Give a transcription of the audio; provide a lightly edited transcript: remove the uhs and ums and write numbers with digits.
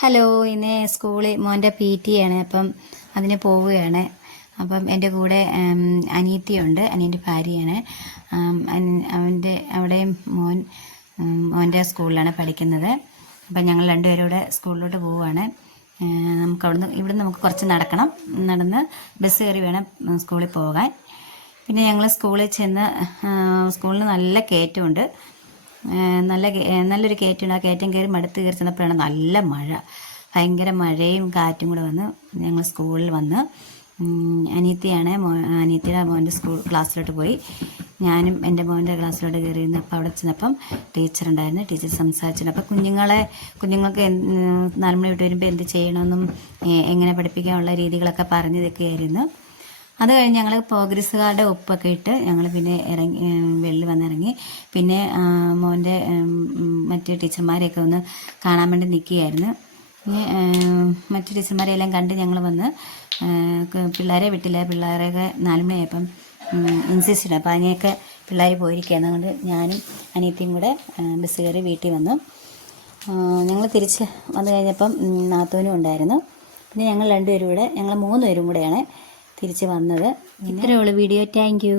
Hello, ഇന്ന് സ്കൂളിൽ മോൻ്റെ PT ആണ്. അപ്പം അതിന് പോവുകയാണ്. അപ്പം എൻ്റെ കൂടെ അനിയത്തിയുണ്ട്, അനിയൻ്റെ ഭാര്യയാണ്. അവിടെയും മോൻ്റെ സ്കൂളിലാണ് പഠിക്കുന്നത്. അപ്പം ഞങ്ങൾ രണ്ടുപേരും കൂടെ സ്കൂളിലോട്ട് പോവുകയാണ്. ഇവിടുന്ന് നമുക്ക് കുറച്ച് നടന്ന് ബസ് കയറി വേണം സ്കൂളിൽ പോകാൻ. പിന്നെ ഞങ്ങൾ സ്കൂളിൽ ചെന്ന് സ്കൂളിന് നല്ല കയറ്റമുണ്ട്. നല്ലൊരു കയറ്റമുണ്ട്. ആ കയറ്റം കയറി മടുത്ത് കയറി ചെന്നപ്പോഴാണ് നല്ല മഴ, ഭയങ്കര മഴയും കാറ്റും കൂടെ വന്ന് ഞങ്ങൾ സ്കൂളിൽ വന്ന് അനിയത്തിയുടെ മോൻ്റെ ക്ലാസ്സിലോട്ട് പോയി. ഞാനും എൻ്റെ മോൻ്റെ ക്ലാസ്സിലോട്ട് കയറിയിരുന്നു. അപ്പോൾ അവിടെ ചെന്നപ്പം ടീച്ചറുണ്ടായിരുന്നു. ടീച്ചർ സംസാരിച്ചിട്ടുണ്ട്. അപ്പോൾ കുഞ്ഞുങ്ങൾക്ക് 4 മണി വിട്ട് വരുമ്പോൾ എന്ത് ചെയ്യണമെന്നും എങ്ങനെ പഠിപ്പിക്കാനുള്ള രീതികളൊക്കെ പറഞ്ഞതൊക്കെയായിരുന്നു. അത് കഴിഞ്ഞ് ഞങ്ങൾ പ്രോഗ്രസ് കാർഡ് ഒപ്പൊക്കെ ഇട്ട് ഞങ്ങൾ പിന്നെ വെളിയിൽ വന്നിറങ്ങി. പിന്നെ മോൻ്റെ മറ്റ് ടീച്ചർമാരെയൊക്കെ ഒന്ന് കാണാൻ വേണ്ടി നിൽക്കുകയായിരുന്നു. പിന്നെ മറ്റു ടീച്ചർമാരെയെല്ലാം കണ്ട് ഞങ്ങൾ വന്ന് പിള്ളേരെ വിട്ടില്ല. പിള്ളേരെയൊക്കെ 4 മണിയായപ്പം ഇൻസിസ്റ്റ്. അപ്പം അതിനെയൊക്കെ പിള്ളേർ പോയിരിക്കുകയാണ്. അതുകൊണ്ട് ഞാനും അനിയത്തിയും കൂടെ ബസ് കയറി വീട്ടിൽ വന്നു. ഞങ്ങൾ തിരിച്ച് വന്നു കഴിഞ്ഞപ്പം നാത്തൂനും ഉണ്ടായിരുന്നു. പിന്നെ ഞങ്ങൾ 3 പേരും കൂടെയാണ് തിരിച്ച് വന്നത്. ഇത്രയേ ഉള്ളൂ വീഡിയോ. Thank you.